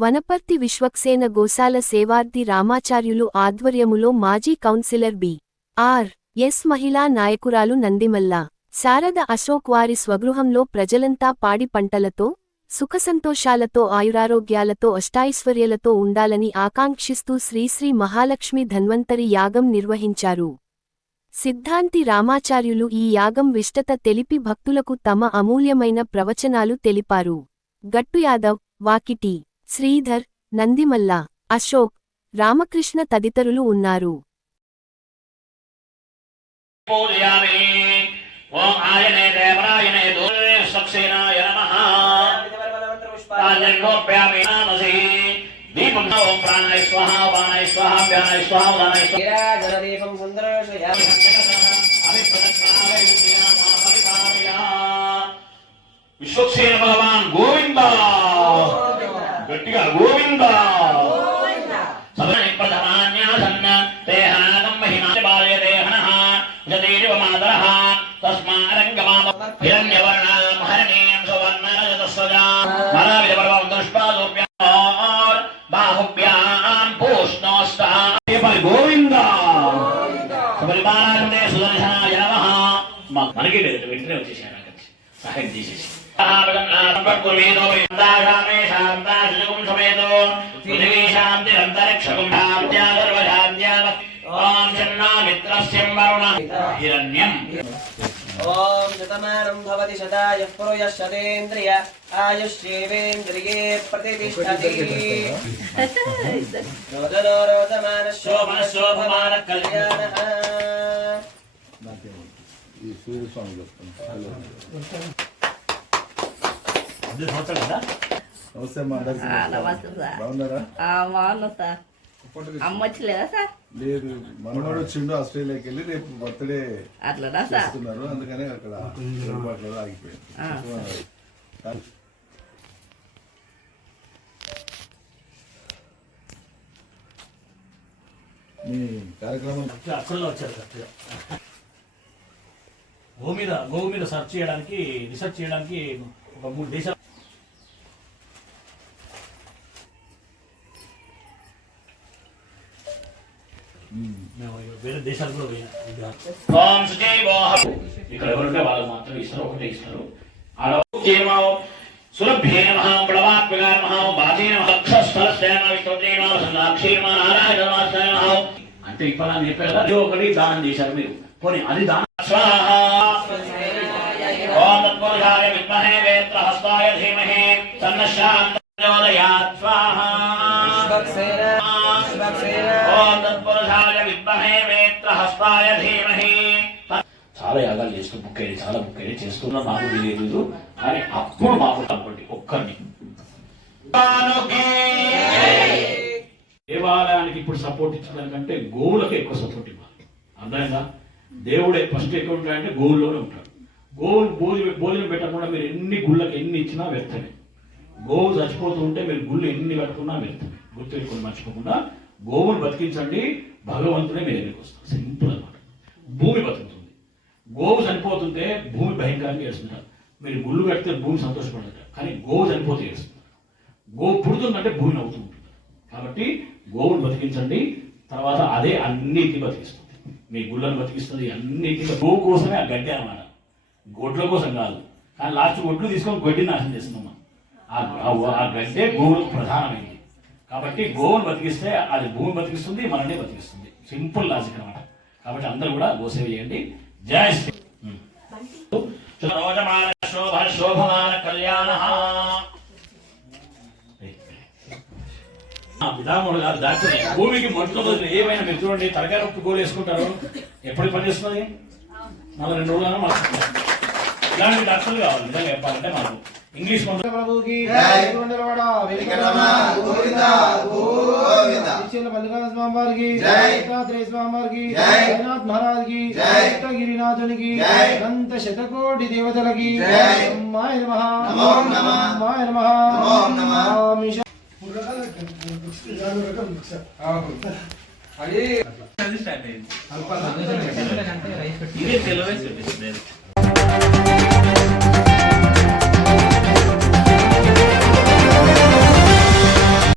వనపర్తి విశ్వక్సేన గోశాల సేవార్థి రామాచార్యులు ఆధ్వర్యములో మాజీ councillor B. Are. Yes. మహిళా నాయకురాలు నందిమల్ల శారద అశోక్ వారి స్వగృహంలో ప్రజలంతా పాడి పంటలతో సుఖసంతోషాలతో ఆయురారోగ్యాలతో అష్టాైశ్వర్యలతో ఉండాలని ఆకాంక్షిస్తూ శ్రీశ్రీ మహాలక్ష్మి ధన్వంతరి యాగం నిర్వహించారు. సిద్ధాంతి రామాచార్యులు ఈ యాగం విష్టత తెలిపి భక్తులకు తమ అమూల్యమైన ప్రవచనాలు తెలిపారు. గట్టు యాదవ్ వాకిటి శ్రీధర్ నందిమల్ల అశోక్ రామకృష్ణ తదితరులు ఉన్నారు. విశ్వక్సేన భగవాన్ గోవింద. గట్టిగా గోవింద సదనే ప్రథమాన్యాసన్న దేహాగం మహిమా బాలయ దేహనః యదేవ మాతరః తస్మారంగమామ హిరణ్యవర్ణాం హరణీం సువర్ణరజతస్వజా మరావిద పర్వం దుష్పాదోప్యార్ బాహుభ్యాం పూష్ణోస్తా గోవింద శబరిమాలాందే సుదర్శనాయ నమః మా- మనకి లేదు వెంటనే వచ్చేసాను తెలిసి. సహాయం చేసేసి హిరణ్యం ఓం శతమానం భవతి శతాయ పురుష శతేంద్రియ ఆయుష్యేవేంద్రియే ప్రతిష్టతి రోదనో రోదమాన శోభన శోభమాన కళ్యాణ కళ్యాణ ఈ సూర్య స్వామి చెప్తాను నమస్తే మా అందరికీ. బాగున్నారా? ఆ, బాగున్నా సార్. అమ్మ వచ్చలేదా సార్? లేదు మనమడు వచ్చిండు ఆస్ట్రేలియాకి వెళ్ళి రేపు బర్త్డే అట్లనా సార్. చేస్తున్నారు. అందుకనే అక్కడ ఆగిపోయింది ఆ. మీ కార్యక్రమం అక్కడ వచ్చారు కరెక్ట్గా గో మీద గోవు మీద సెర్చ్ చేయడానికి రీసెర్చ్ చేయడానికి ఒక మూడు దేశాలు మేము వేరే దేశాలు కూడా పోయినా విగ్రహాలు ఓం సుజైవోహ ఇక్కడ ఎవరుంటే వాళ్ళు మాత్రం ఇస్తారు ఒకటే ఇస్తారు అలౌకేమో సులభ్యే నమః ప్రణవాత్మగా నమః బాధే నమః క్షస్థలస్థే నమః విష్ణుదే నమః సందాక్షే నమః నారాయణ నమః నమః అంటే ఇప్పుడు అని చెప్పారు కదా ఇది ఒకటి దానం చేశారు మీరు పోనీ అది దానం స్వాహ ఓం తత్పురుషాయ విద్మహే వేత్రహస్తాయ ధీమహి తన్న శాంతోదయాత్ చాలా యాగాలు చేస్తూ బుక్ అయ్యి చాలా బుక్ అయ్యి చేస్తున్నా మాకు తెలియదు. కానీ అప్పుడు మాకు అనుకోండి ఒక్కరిని. దేవాలయానికి ఇప్పుడు సపోర్ట్ ఇచ్చడానికంటే గోవులకు ఎక్కువ సపోర్ట్ ఇవ్వాలి. అర్థమైందా? దేవుడే ఫస్ట్ ఎక్కువ ఉంటాడంటే గోవుల్లోనే ఉంటాడు. గోవులు భోజనం భోజనం పెట్టకుండా మీరు ఎన్ని గుళ్ళకి ఎన్ని ఇచ్చినా వ్యర్థమే. గోవు చచ్చిపోతూ ఉంటే మీరు గుళ్ళు ఎన్ని కట్టుకున్నా వ్యర్థమే. గుర్తు మర్చిపోకుండా గోవును బతికించండి భగవంతుడే మీ దగ్గరికి వస్తాడు. సింపుల్ అన్నమాట. భూమి బతుకుతుంది. గోవు చనిపోతుంటే భూమి భయంకరంగా ఏడుస్తుంటారు. మీరు గుళ్ళు కడితే భూమి సంతోషపడతారు. కానీ గోవు చనిపోతే ఏడుస్తుంది గోవు పుడుతుందంటే భూమి నవ్వుతూ ఉంటుంది. కాబట్టి గోవును బతికించండి తర్వాత అదే అన్నిటిని బతికిస్తుంది. మీ గుళ్ళను బతికిస్తుంది అన్నిటిని గోవు కోసమే ఆ గడ్డి అనమాట గొడ్ల కోసం కాదు. కానీ లాస్ట్ గొడ్లు తీసుకొని గడ్డి నాశనం చేస్తున్నాం ఆ ఆ గడ్డే గోవులకు ప్రధానమైంది. కాబట్టి గోవును బతికిస్తే అది భూమి బతికిస్తుంది మనల్ని బతికిస్తుంది. సింపుల్ లాజిక్ అన్నమాట. కాబట్టి అందరూ కూడా గోసేవ చేయండి. జై శ్రీ రోజమాన శోభ శోభమాన కళ్యాణ పితామహుడు గారు డాక్టర్ భూమికి మొట్టమొదటి ఏమైనా మీరు చూడండి నొప్పి గోలు వేసుకుంటారు ఎప్పుడు పని చేస్తున్నది నలభై రెండు రోజులు ఇలాంటి డాక్టర్లు కావాలి నిజంగా చెప్పాలంటే మాకు. ఇంగ్లీష్ ప్రభుకి వెంకటరమణ మల్లికార్జున స్వామి వారికి దత్తాత్రేయ స్వామి వారికి జగన్నాథ్ మహారాజ్కి గిరినాథునికి అనంత శతకోటి దేవతలకి అమ్మాయ నమః. అమ్మాయ నమః. ఇదే తెలివే చూపిస్తుంది